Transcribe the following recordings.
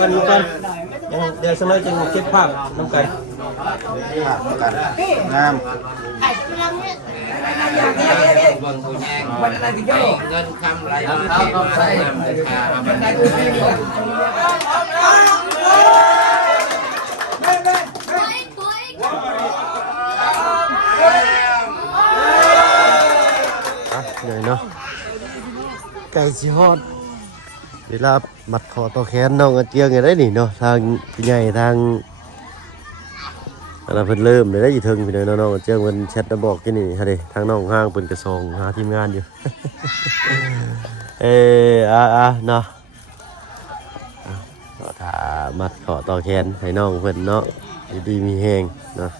ก่อนอยู่ก่อนเดี๋ยวสมัยจะเก็บภาพน้ำไก่ภาพกันงามเบิ่งผู้แย่งเงินคำไรเอาเข้าใส่มันได้ดูดีใหญ่เนาะไก่สิฮอดเวลามัดคอต่อแขนน้องเจียงอย่างไรนี่เนาะทางใหญ่ทางอันนั้นเพิ่นเริ่มเลยได้อยู่ถึงพี่น้องเจียงเพิ่นแชทมาบอกกินนี่ฮะดิทางน้องห้างเพิ่นกระซองหาทีมงานอยู่ เนาะถ้ามัดคอต่อแขนให้น้องเพิ่นเนาะดีมีแฮงเนาะ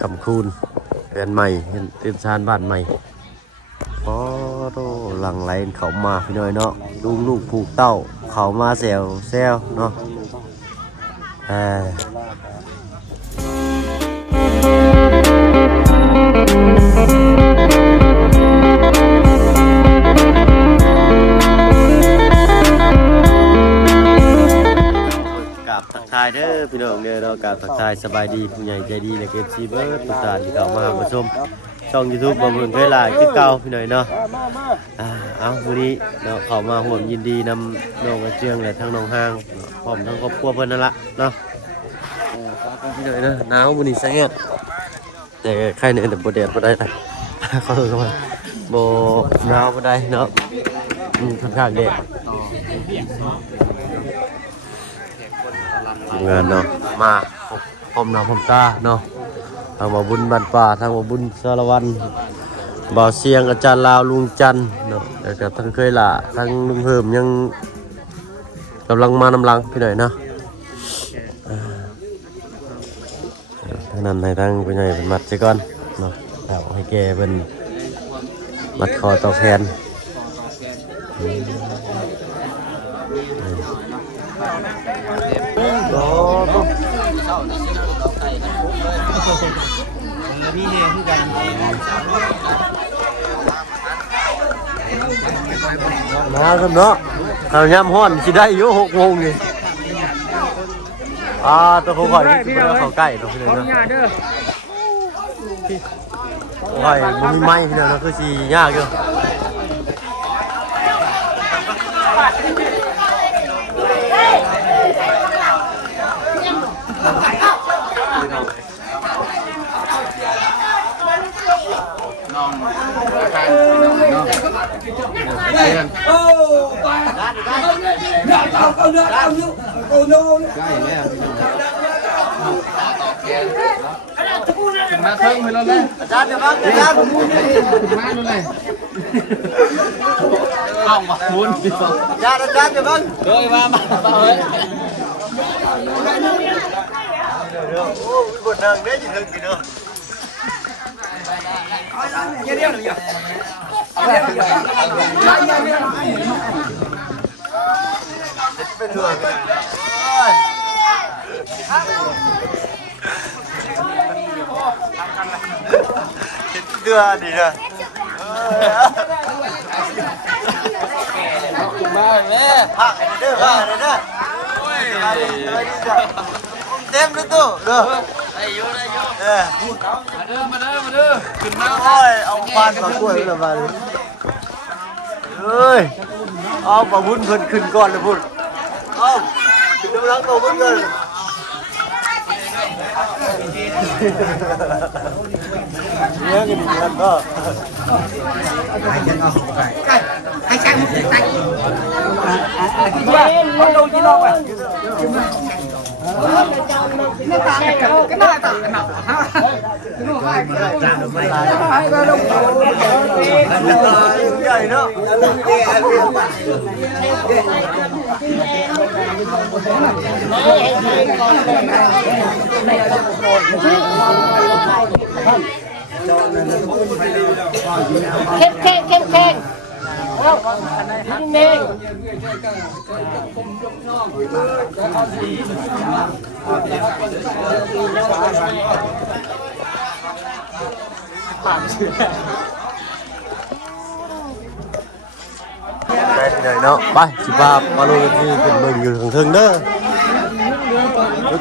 กำคูนเรือนใหม่เต้นชานบ้านใหม่พอโตหลังไหลเขามาพี่น้อยเนาะลูกผูกเต้าเขามาแซวเนาะกับทักทายเด้อพี่น้องเด้อเรากับทักทายสบายดีผู้ใหญ่ใจดีและเก็บซีเบิร์ดทุกท่านที่เข้ามารับชมช่อง YouTube บ่เบิ่งเคยหลายคือเก่าพี่น้อยเนาะเอาวันนี้เนาะเข้ามาร่วมยินดีนำน้องเจียงและทั้งน้องห้างพร้อมทั้งครอบครัวเพิ่นนั่นละเนาะพี่น้อยเนาะหนาวมื้อนี้แซ่บแต่ใครเนี่ยแต่บ่แดดบ่ได้ขอโทษครับบ่หนาวบ่ได้เนาะค่อนข้างแดดทีมงานเนาะมาพร้อมหน้าพร้อมตาเนาะทางบ่บุญบ้านป่าทางบ่บุญสารวันบ่าวเสียงอาจารย์ลาวลุงจันเนาะแล้วก็ทั้งเคยล่ะทั้งลุงเพิ่มยังกำลังมานำหลังพี่หน่อยเนาะทางนั้นให้ทางพี่ใหญ่เป็นมัดซะก่อนเนาะแล้วให้แกเป็นมัดคอต่อแขนมีเฮคือกันมากันเนาะเอาย่ำห้อนสิได้อยู่6 โมงนี่ตัวเขาก่อยที่สิเขาใกล้ตัวพี่เลยเนาะโอ้ยมันมีไม้พี่เลยเนาะคือสิยากอยู่น้องอาการน้องโอ้ไปใกล้แล้วมาเพิ่งไปแล้วเลยอาจารย์เดี๋ยวมาอาจารย์มาเลยเข้ามาบุญอาจารย์เดี๋ยวมาเฮ้ยมาเฮ้ยโอ้ยบทนางได้ยินถึงกี่เนาะเป็นถั่วเดือดดีนะมาแม่ผักเด้อผักเด้อเต็มเลยตู้เด้อได้อยู่มาเด้อขึ้นมาโอ้ยเอาปานมากล้วยเลยมาเลยเฮ้ยเอาปลาบุญเพิ่นขึ้นก่อนเลยพุ่นเอาขึ้นกำลังตัวเพิ่นเลยเนี่ยกันกันก็ให้ใช้มุกใส่มันโดนที่นอกไปไม่ตายก็น่าตายหนักฮะจานไม่ได้ก็ลงใหญ่เนาะเข้มแล้วเน่งไปที่ไหนเนาะไปสิบามาลงที่เป็นเมืองอยู่ถึงเด้อ ป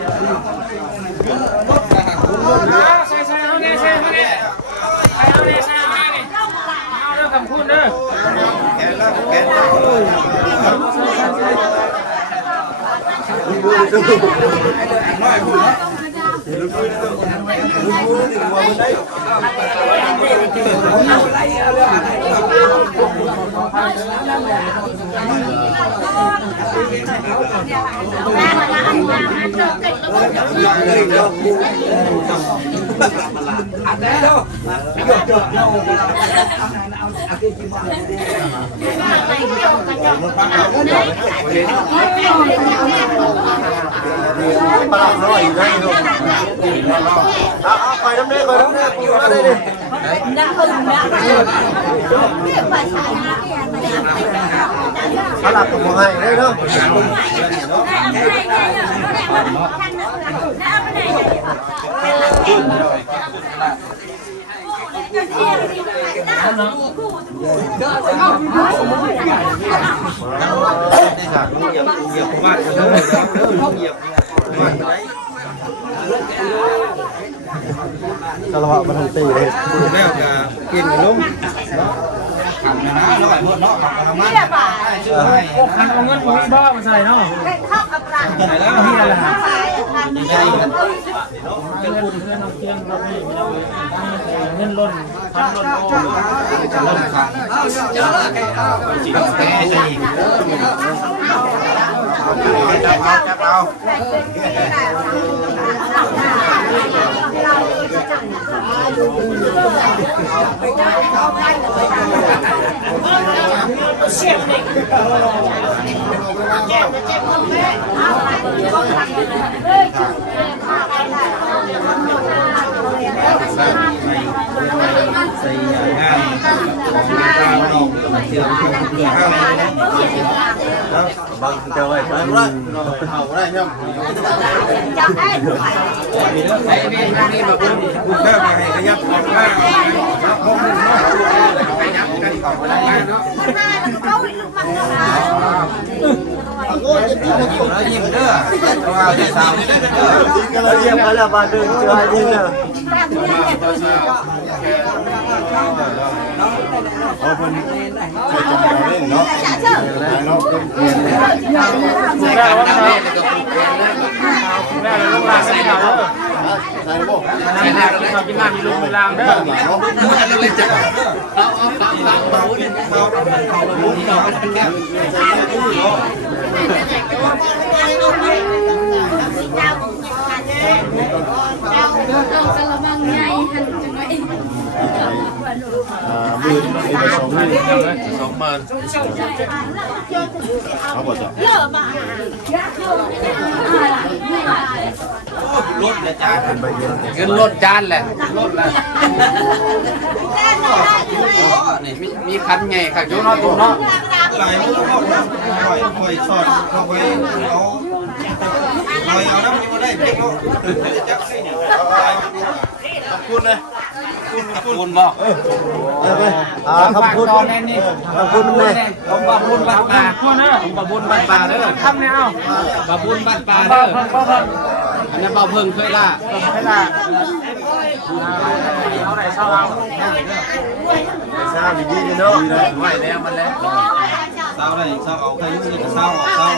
ลาน้อยอยู่ได้ลูกเอาไปน้ำเนื้อไปน้ำเนื้อกูมาได้ดิปลาตัวมึงให้ได้เนาะตลอดมาทั้งปีเลยแล้วก็กินลุ่มขันนะอร่อยหมดเนาะขันมาขันเอาเงินมีบ้ามาใส่เนาะข้าวอัปราใส่แล้วมีอะไรเงินเพื่อนน้องเตียงเราไม่เงินล้นพันล้นโอ้จะล้นขันเจอแล้วจีบแก่จะอีกจับเอาเสียบเด็กเจ็บคนแม่ใส่ยางานของข้าวเราเสียบข้าวแล้วบางจะไว้ไปว่าเราเอาได้ยังใส่เบี้ยนี่มาบุญบุญเพิ่มให้ขยับออกมาบุญขยับกันต่อไปเนาะโอ้ยจะกินอยู่แล้วยิ้มเด้อว่าได้สาวได้เด้อก็เลยยิ้มมาแล้วบาดเดินเจอยิ้มเด้อเอาคนเคยจะมาเล่นเนาะเนาะได้ว่าไงได้ลูกหลานใส่เขาใส่บ่ใส่หน้าเขากินน้ำมีลูกมีลางเด้อเอาเบาเนี่ยเบาบุญเบาแก้วมือไอ้2 มือ2 มันเขาบอกจะลดเลยจ้าเงินลดจานแหละลดแล้วนี่มีคันไงค่ะยุ่งนอตุ้งเนาะไหลมือเข้าค่อยสอดเข้าไปเอาเอาน้ำยังไม่ได้เด็กเนาะจักสิเนี่ยขอบคุณเลยขอบคุณบอกขอบคุณขอบคุณเลยผมบาบุญบ้านป่าผมบาบุญบ้านป่าเด้อทำเนี่ยเอาบาบุญบ้านป่าเด้ออันนี้เบาเพิ่งเคยล่ะเอาไหนเศร้าเอาเศร้าดีๆเนาะไหวแล้วมันแล้วเศร้าได้เศร้าเอาใครยุ่งจะเศร้าเศร้า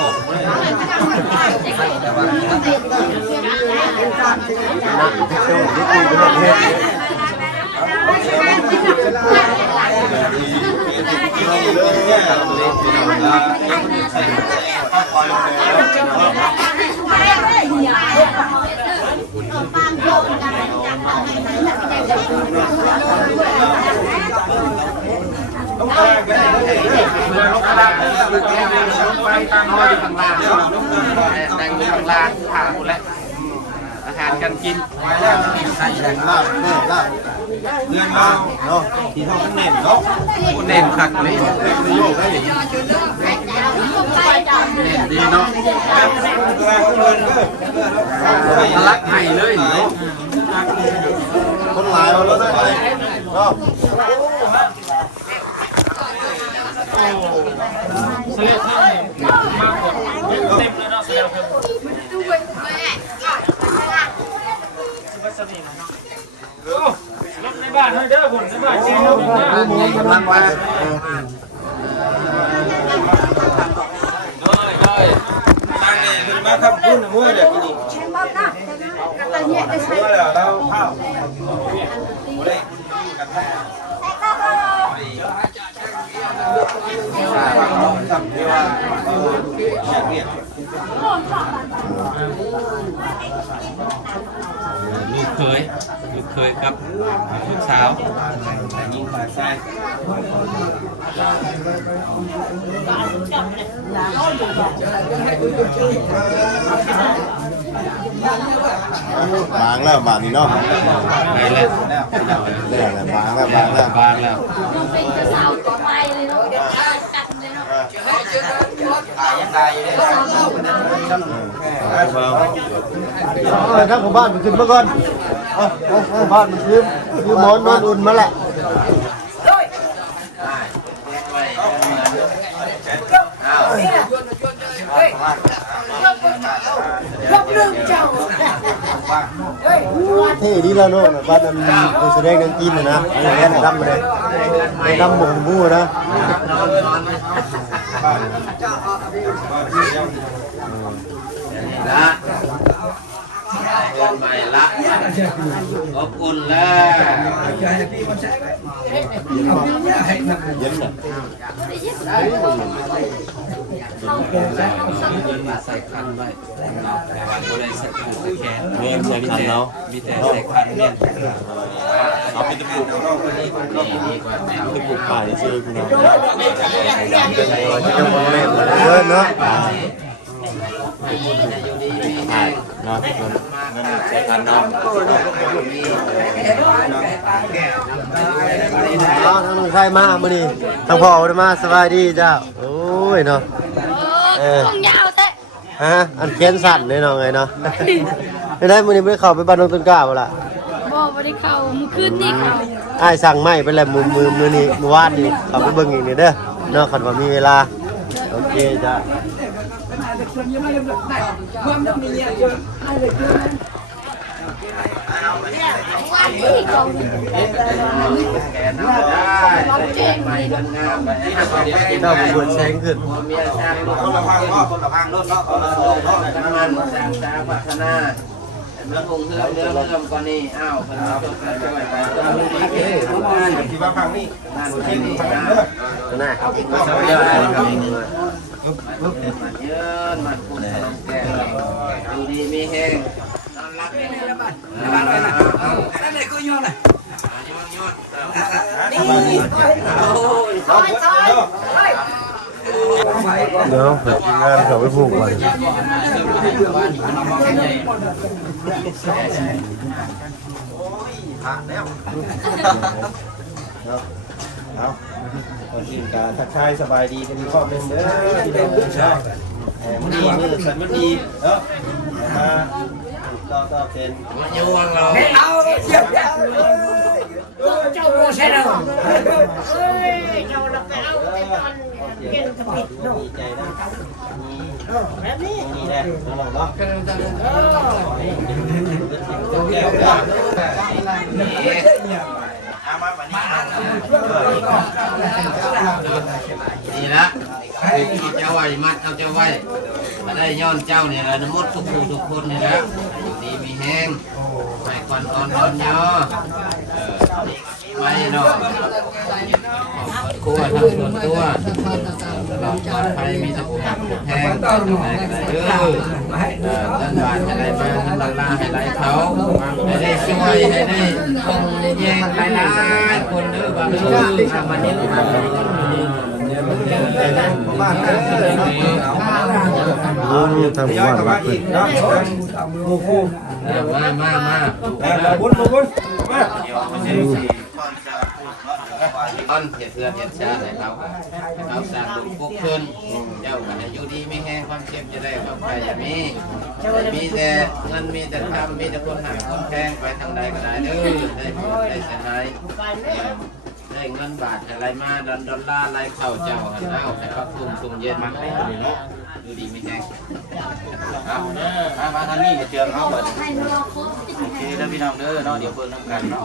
ต้องไปกันเลยลงกระดาษลงไปตามรอยข้างล่างแต่งข้างล่างผ่าหมดแล้วอาหารการกินไปแล้วใส่แรงลาบเลื่อนลาบเนาะที่ห้องเน่นเนาะเน่นขัดเลยโยกได้ดีเนาะทะลักไห่เลยเนาะคนหลายเราแล้วได้เนาะเสลียดมากกว่าเต็มเลยเนาะเสลียด บ้านให้เด้อผมในบ้านเจ๊เราเป็นหน้า กำลังมา ตั้งเนี่ยเป็นมาทำบุญเมื่อเด็กนี่เมื่อแล้วเราข้าวได้กันแท้ทำที่ว่าอยากเรียน ลูกเคยครับลูกสาว ยิงขาใส่ บางแล้วบางนี่เนาะ ไปแล้ว แล้วบางแล้วบางแล้ว บางแล้ว น้องเป็นกระสาวตัวใหม่เลยเนาะกัดเลยเนาะ ถ้าของบ้านมันขึ้นมาก่อนของบ้านมันคือหมอนนอนอุ่นมาแหละ เท่ดีแล้วเนาะบ้านนั้นคือแสดงนังกินนะอย่างนี้นะดำมาเลยดำหมกบูนะ ละเดินใหม่ละอบอุ่นแล้ว เย็นน่ะ เดินมาใส่คันไว้ก็เลยสักถือแขน เงินใส่ขันเนาะ มีแต่ใส่คันเนี่ย เอาเป็นตะปู ดีกว่าแมว ตะปูป่าชื่อคุณน้องจะมองเล่นเงินเนาะ อยู่ดีมีแห้ง เนาะเงินใส่ขันเนาะเอาทางนู้นใครมามื้อนี้ทางพ่อได้มาสบายดีจ้าโอ้ยเนาะ ต้องยาวแท้ ฮะอันเขียนสั่นเลยเนาะไงเนาะไม่ได้มื้อนี้ไม่ได้เข้าไปบ้านน้องต้นกล้าบ่ล่ะ บอกว่าได้เข้ามือขึ้นนี่เข้า อ้ายสั่งไม้ไปแล้วมือนี้มื้อวานนี่เข้าไปเบิ่งอีกนี่เด้อเนาะคันว่ามีเวลาโอเคจ้า วันที่เขา แขนเอาได้ใส่ใหม่เดินงามไปให้เขาเดี๋ยวกิน เจ้าเปิดแสงขึ้น หัวเมียสร้างลูก คนละพังคนละพังรถเนาะคนละรถ ทำงานสร้างสร้างพัฒนาแล้วคงเรื่องเรื่องกว่านี้อ้าวคนเราต้องการช่วยไปต้องมีเก่งทำงาน ที่ว่าพังนี่ งานที่นี่นะ น่ะ เยอะเลยครับมันเยอะมันคุณขนมแก่ดูดีมีแห้งนอนรับเป็นระบาดนั่นเลยก็ย้อนเลยย้อนนี่โอ้ย เนาะเปิดงานเขาไปผูกไว้เอาโอเคการทักทายสบายดีกันดีครอบหนึ่งเด้อที่เราเช้ามันดีมือสันมันดีเนาะมาก็เป็น มันย้อนเรา เอาเสียบเจ้าโมเสนอเจ้าเราไปเอาไปตอนเย็นกับปิดเนาะ ดีใจนะ แบบนี้ นี่แหละเนาะ นี่ละเอาเจ้าไว้มัดเอาเจ้าไว้มาได้ย้อนเจ้าเนี่ยละมดทุกผู้ทุกคนนี่ละอยู่ดีมีแห้งไม่ควันอ่อนนอนย่อไม่เนาะครัวทั้งส่วนตัวตลอดปลอดภัยมีแต่ผู้หักผู้แห้งท่านบาทจะได้มาท่านลาลาให้ไรเขาให้ได้ช่วยให้ได้คงแยงหลายๆคนเด้อบางเรื่องมันนี่มา ทำบ้านมาขึ้น เนาะคู่คู่ มา บุญบุญมา ต้นเพื่อนชาติให้เขาสร้างลูกปุ๊กขึ้นเจ้าก็จะอยู่ดีไม่แห้งความเจ็บจะได้ความใครจะมีแต่เงินมีแต่ทำมีแต่คนหาคนแพงไปทางใดก็ได้เด้อได้เสนายได้เงินบาทอะไรมาดอลลาร์อะไรเข้าเจ้าหันเอาแต่ก็ตุ่มเย็นมาให้เนาะดูดีไม่แห้ง มาทางนี้เจียงเอาเบิด ให้รอครบ โอเคเด้อพี่น้องเด้อเนาะเดี๋ยวเบิ่งนำกันเนาะ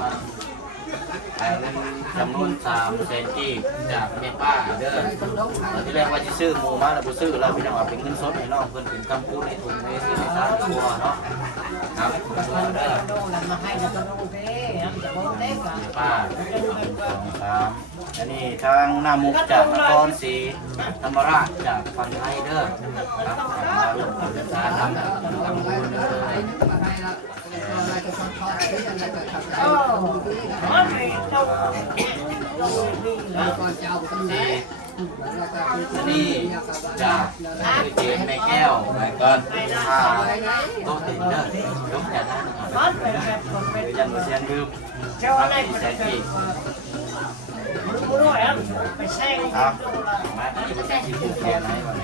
จำนวน3 เซนกีบจากเมป้าเด้อที่แรกว่าจะซื้อหมูมาแล้วบ่ซื้อแล้วพี่น้องเอาเป็นเงินสดให้น้องเพิ่นเป็นคำพูดในถุงเวทีในทางตัวเนาะครับเด้อ มาให้กับน้องเด้จะบอกได้ก่อน ป้า3อันนี้ทางหน้ามุกจากนครศรีธรรมราชจากฟันไทยเด้อครับมาลงทุนสาธารณะทำบุญ นี่จากเจนแม่แก้วแม่ก้อนข้าวโต๊ะติดเด้อโต๊ะจัดนะยันเชียนลืมแสนกี่ครับมาที่ประเทศญี่ปุ่นแค่ไหนวะ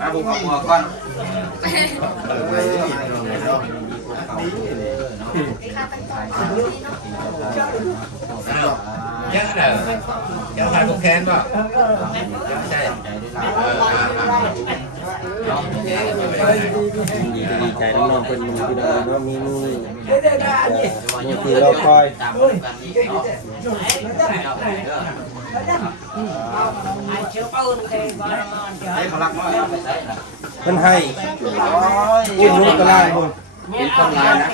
มาบุกครอบครัวก่อนเยอะเลยจะทานกุ๊กแคนป่ะไม่ใช่ดีใจน้องๆเป็นพี่น้องเนาะมีที่เราคอยให้เขารักมาก มันให้อุ้มลูกกระไรมึง เป็นคนร้ายนะ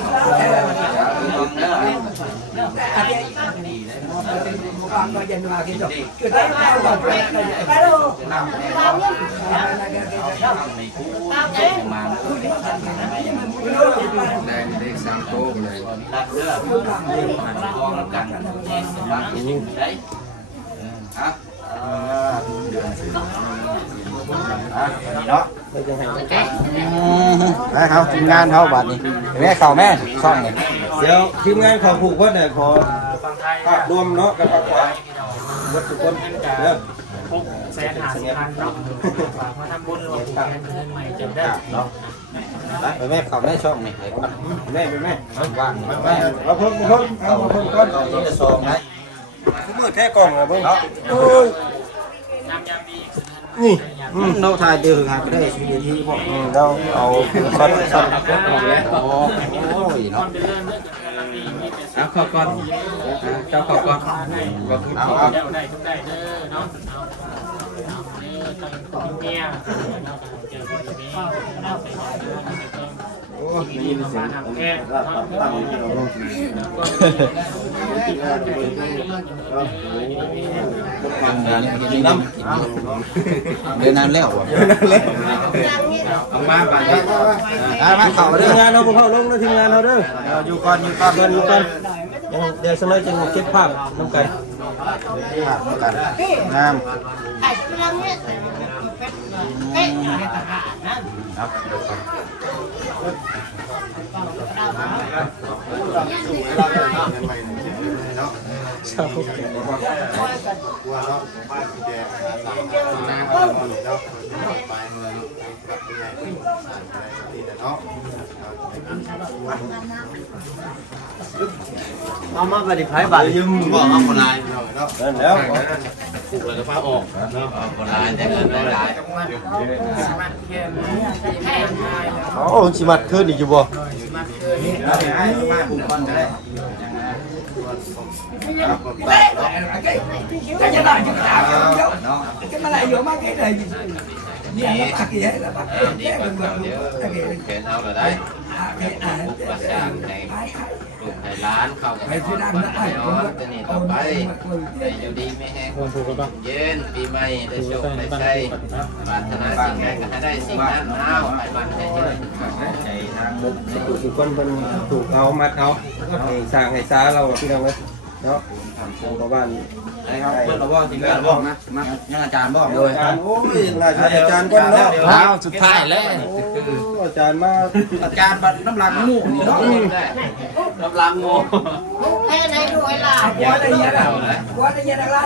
เนาะเขาทีมงานเขาบัดนี้แม่ข่าวแม่ช่องเนี่ย เดี๋ยวทีมงานขอผูกว่าแต่ขอภาพรวมเนาะกันภาพขวาวัดทุกคนเด้อ 650,000 เนาะฝากมาทำบุญรวมถึงเงินใหม่เจ็บได้เนาะ ไปแม่ข่าวแม่ช่องนี่แม่ไปแม่ว่าง เอาคนก้อนจะส่งไหม มือแท้กล่องอะเพิ่ง นี่เราถ่ายเดียวหาก็ได้ที่พวกเราเอาช็อตโอ้ยเนาะ เอาข้าวก้อนเจ้าข้าวก้อนเอา ได้ทุกได้เด้อเนาะเมียเจอคนนี้โอ้ยมีเสียงทำแค่กินน้ำเดินนานแล้วมาไปมาเข่าเด้ ที อ มงานเราเข้าลงแล้วทีมงานเราเด้อ อยู่ก่อนเดี๋ยวสมัยจะเก็บภาพน้ำกัน งาม ไอ้เรื่องนี้เอ๊ะให้ทหารนั่น ครับเอามาปฏิภาณบัตรยืมบอกเอาคนลายแล้ว ผูกเลยก็พาออกคนร้ายแต่เงินไม่ร้าย โอ้ชิมัดขึ้นอีกอยู่บ่ มาผูกก้อนก็ได้ cái nhà này chúng ta cái mà lại vô mấy cái nàyนี่เข็นเอาก็ได้ประสานในลูกในร้านเข้ากับให้ย้อนจะนี่ต่อไปแต่อยู่ดีไม่แห้งเย็นปีใหม่ได้โชคได้ใช้ปรารถนาสิ่งใดก็ให้ได้สิ่งนั้นเอาไปบ้านให้เจริญใจทางมุก ทุกคนเป็นถูกเอามัดเอาให้สร้างให้ซาเราพี่น้องเลยเนาะชาวบ้าน เพื่อนเราบอกจริงๆเราบอกนะยังอาจารย์บอก อาจารย์โอ้ยอาจารย์ก้อนเนาะ เท้าสุดท้ายแล้ว อาจารย์มา อาจารย์บัดน้ำลังมูกนี่เนาะน้ำลังโม cái này đuổi là quá đây nhá quá đây nhá là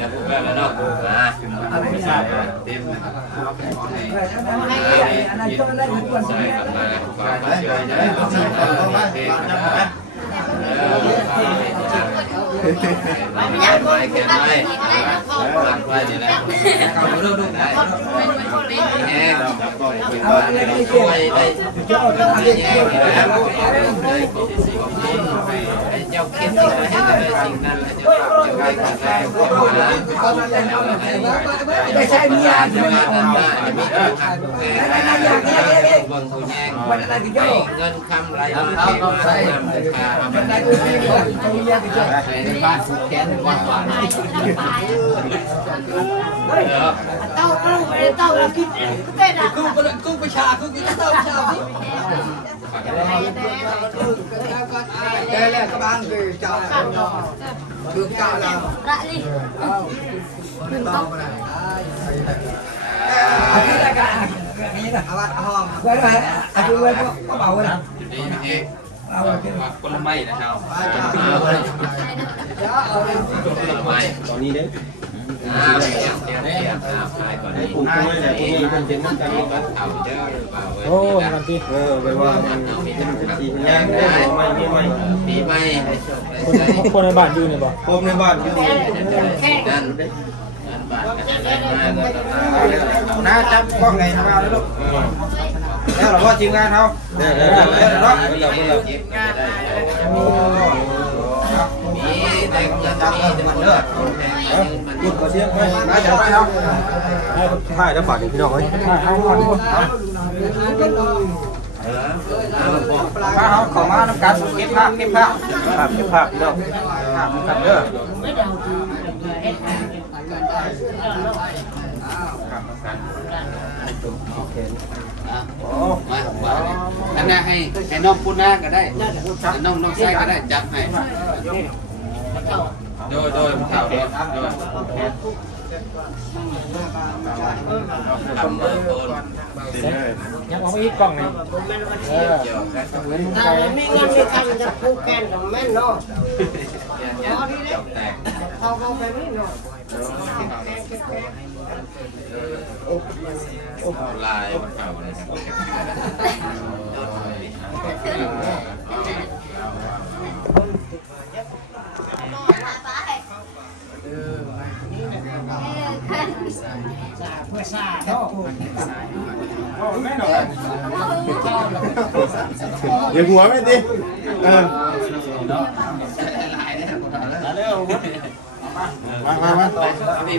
จะพูดแบบนั้นเนาะไม่ใช่เต็มอันนั้นก็ได้ทุกคนใช่ครับมาก็มาช่วยได้เอาสิ่งของมาเทศนะ อยาก ไว้แค่ไว้ตัดไว้นี่แหละเขาเริ่มได้แห้งเอาเลยได้ช่วยได้แห้งแล้วได้เจ้าคิดสิ่งไหนให้ได้สิ่งนั้นแล้วจะได้กันได้ไม่ใช่มีอย่างที่ไม่ออกมีการหักแง่บางคนแย่งเงินคำไรมาเทมาใช้ราคามันได้ในบ้านสุดแค้นว่าหวานเต้าเรากินเต้นอ่ะ กุ้งประชากุ้งกินเต้าชาพี่đây là các bạn về chào được chào là lại đi đừng tóc cái là cả cái là bạn hòm quay đây à tôi quay có bảo rồi nè คนละไม่นะครับตอนนี้เด้ก่อนให้ปลูกกล้วยเนี่ยพวกนี้มันเป็นมันกันเอาเด้อโอ้วันที่ไปว่ามันเป็นสีย่างได้ไม่ปีใหม่คนในบ้านอยู่เนี่ยบ่ ผมในบ้านอยู่ นั่นบ้านกันมา น้าจับกล้องไงมาแล้วลูกแล้วเราว่าทีมงานเขาแล้วเนาะ มีแต่จะมีแต่มันเลิศ หยุดก่อนเชียงไปน้าจับไปเอาถ่ายแล้วฝากพี่น้องไว้เอาก่อนมาเขาขอมาน้ำกันเก็บภาพพี่น้องภาพกันเด้อมาอันนั้นให้น้องปูนาก็ได้น้องไส้ก็ได้จับให้โดยผู้เฒ่าโดยทำมือโอนยังเอาไปอีกกล่องนึง ถ้าไม่เงินไม่ทำจะผูกแขนของแม่เนาะเขาไปไม่เนาะ ลายเก่าเลยอย่าหัวไม่ดิ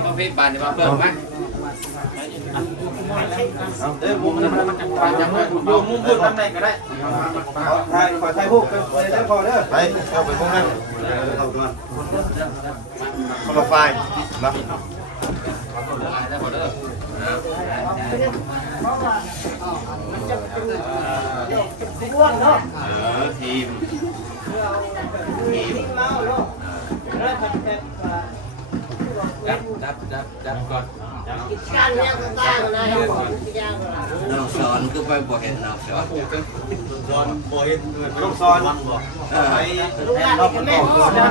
มาพี่บานจะมาเพิ่มไหมมุมพูดน้ำในก็ได้ขอไทยพูดไปได้พอเด้อไปเข้าไปพวกนั้นเข้าตัวคนละไฟนะทีมดับก่อนน้องสอนก็ไปบ่เห็นน้องสอนบ่เห็นลูกซ้อนไปรอบมันบอกได้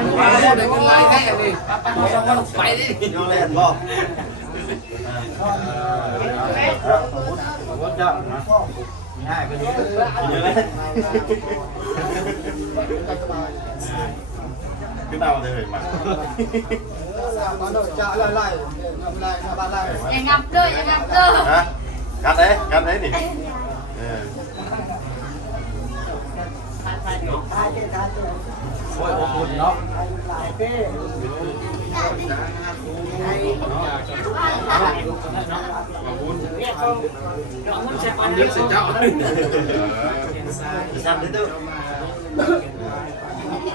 กันไรได้ดิไปดิน้องเล่นบ่รถจะง่ายไปดูเยอะเลยขึ้นดาวเลยมาอย่างับเด้ออย่างับเด้อ ฮะกันđấyนี่โอ้ยอบอุ่นเนาะเลือกเสร็จเจ้าจำได้ด้วย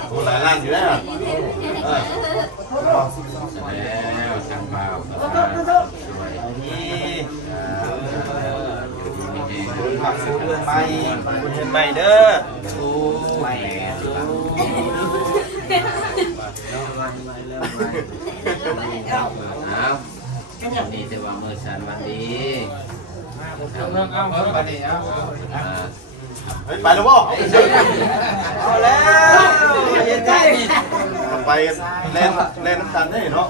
โอ้หลายล้านอยู่แล้วแล้วช่างเปล่านี่ผักสูตรเรื่องใหม่คุณเห็นใหม่เด้อโอ้ใหม่เอานี่แต่ว่ามือสั่นวันดีเอาไปดิเอาเฮ้ยไปแล้วบ่เอาแล้วเย็นใจไปเล่นน้ำตาลได้เนาะ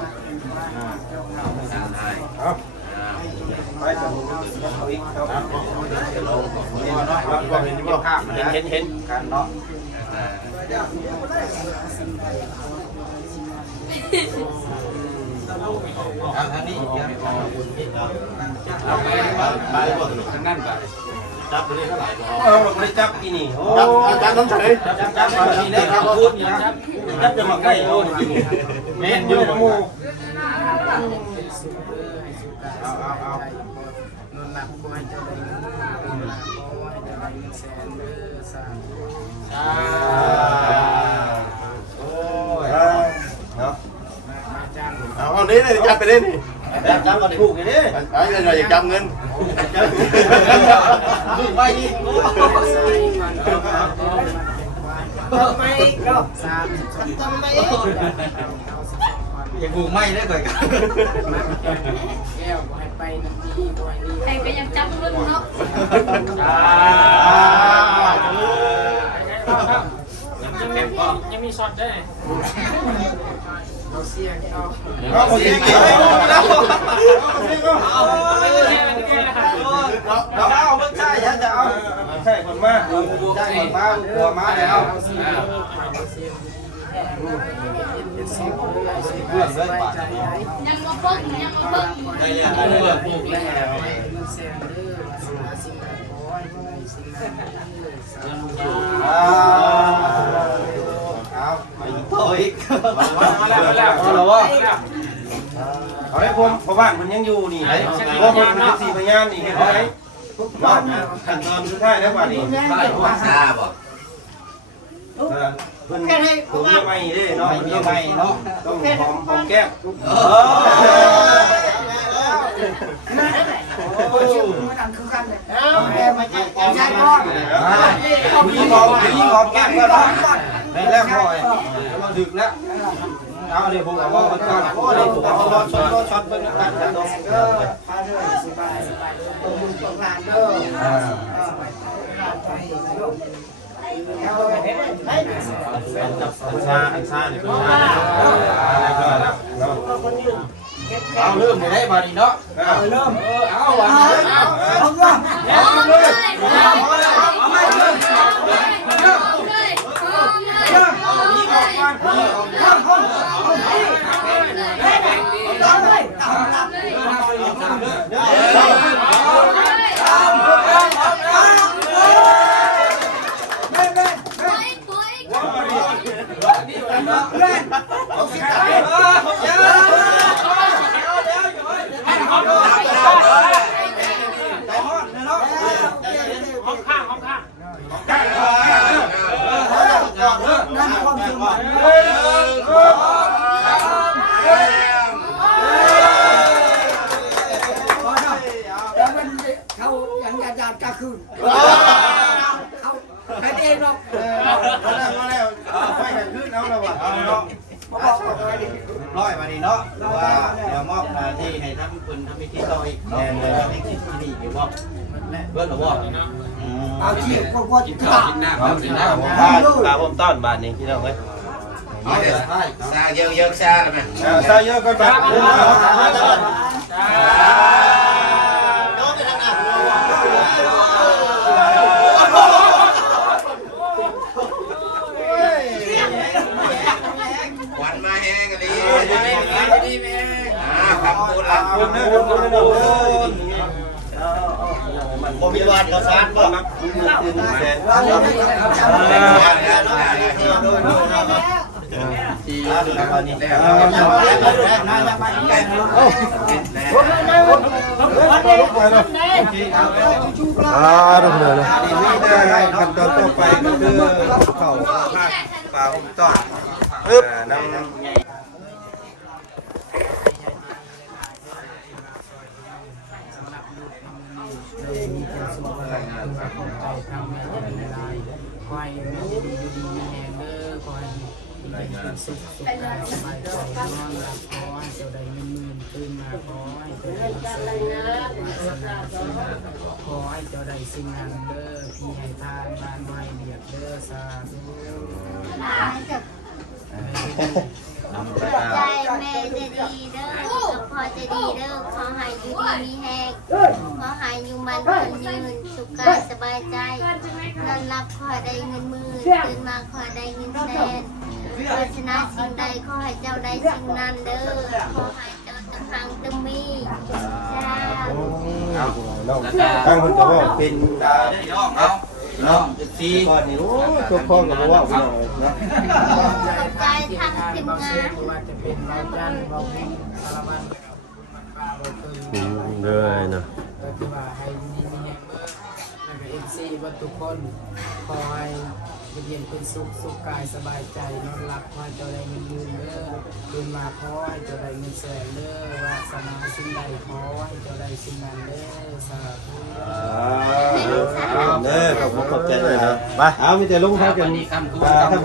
ไปจะเอาอีกครับเห็นบ่เห็นกันเนาะ ทางนี้ทางนั้นกันจับไปเลยเท่าไหร่ไม่ได้จับกี่นี่โอ้จับต้องเฉยจับแบบนี้ได้ครับพูดอย่างจับจะมาใกล้โอ้ยแม่นอยู่กับมูเอานนหลับควายจะได้โอ้ยเนาะเอานี้เลยจับไปเลยนี่จับก่อนถูกไงนี่ไอ้เราอยากจับเงินถูกไปนี่ทำไมก็ทำไม อย่าผูกไม่ได้ก่อนกัน ใครก็ยังจับรุ่นเนาะ ยังมีช็อตได้ เอาเสียงกี่แล้วเราเอาเมื่อใช่ฉันจะเอาใช่คนมากใช่คนมากหัวมาแล้วเพื่อนเลยป่ะ ยังมาเพิ่งยังมาเพิ่ง เพื่อนผูกแล้วเอาไปโตอีกมาแล้วเอาวะเอาได้ผมเพราะบ้านมันยังอยู่นี่ไอ้เพราะมันเป็นสี่พยานนี่เห็นไหมขั้นตอนสุดท้ายแล้วกว่านี้ ทราบบ่ เพิ่นผมยังไม่ได้เนาะยังไม่เนาะต้องหอมแก้มพี่หอมแก้มก็ร้อนในแรกพอยเราดึกแล้วเอาเดี๋ยวผมเอาไปก่อนเดี๋ยวผมเอารอช็อตเพิ่งกันจัดดอกอันซ่าเนี่ยเอาเริ่มได้บาดีเนาะเริ่มเอาวันเอาเลยเขาอย่างญาติก็คือเขาใครเองหรอกมาแล้วไปกันขึ้นเอาแล้วว่ะร้อยมาดีเนาะว่าเดี๋ยวมอบหน้าที่ให้ท่านคุณทำพิธีต่ออีกเนาะพิธีที่นี่อยู่บ่เบิ้ลหรือบ่เอาชีพพอกินข้าวกินน้ำกินน้ำปลาผมต้อนบาทนี้ที่เราไว้ซาเยอะๆซาแล้วมั้ยซาเยอะกันแบบวันมาแห้งกันดิดีแม่คำพูดละผมมีวันเขาซานบ่ครับที่วันนี้ทุกคนเลย นี่ได้ขั้นตอนต่อไปก็คือเข่าปลาผมต้อนน้ำคอยดีแน่เด้อคอยเป็นสุขสบายใจนอนหลับขอให้เจ้าได้เงินหมื่นตื่นมาขอให้เจ้าได้ขอให้เจ้าได้สิ่งนั้นเด้อพี่ให้ทานบ้านไม้เดียดเด้อสาธุ ใจแม่จะดีเด้อพอจะดีเด้อขอให้อยู่ดีมีแหกขอให้อยู่มันยืนสุขกายสบายใจนอนหลับขอได้เงินหมื่นตื่นมาขอได้เงินแสน ชนะสิ่งใดขอให้เจ้าได้สิ่งนั้นเด้อขอให้เจ้าตั้งหังตั้งมีจ้า ตั้งคนก็ว่าเป็นน้องตีก่อนนี่โอ้ตัวพ่อก็ว่าเนาะ ขอบใจทางทีมงาน ว่าจะเป็นเราจันทร์เราเป็นสารวัตรป้าเราคือ เลยนะ ก็คือว่าให้มีแห่งเมื่อแล้วก็เอ็นซีว่าทุกคนคอยเย็นเป็นสุขกายสบายใจนอนหลับว่าจะได้เงินยืนเด้อคืนมาขอให้จะได้เงินแสนเด้อวาสนาสิ่งใดขอให้จะได้สิ่งนั้นเด้อสาธุ เด้อขอบใจเลยนะไปเอามีแต่ลุงเขากันทำ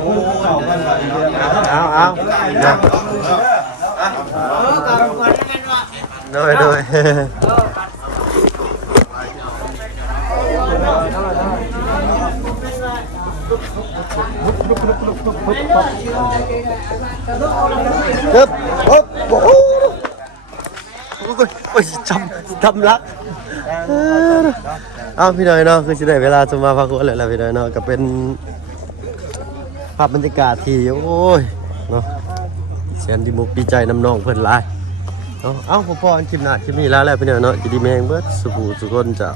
คู่เข้ากันแบบนี้ เอานะ กับคนนั้นว่า โดยครับโอ้ยจำรักเอาพี่น้อยเนาะคือสิได้เวลาจะมาพักผ่อนแล้วพี่น้อยเนาะก็เป็นภาพบรรยากาศที่โอ้ยเนาะแสนดีมุกดีใจน้ำน้องเพิ่นหลายเอ้าพ่ออันคลิปหน้าคลิปนี้แล้วพี่น้อยเนาะจะดีแมงเบิดสุขสุขคนจ้ะ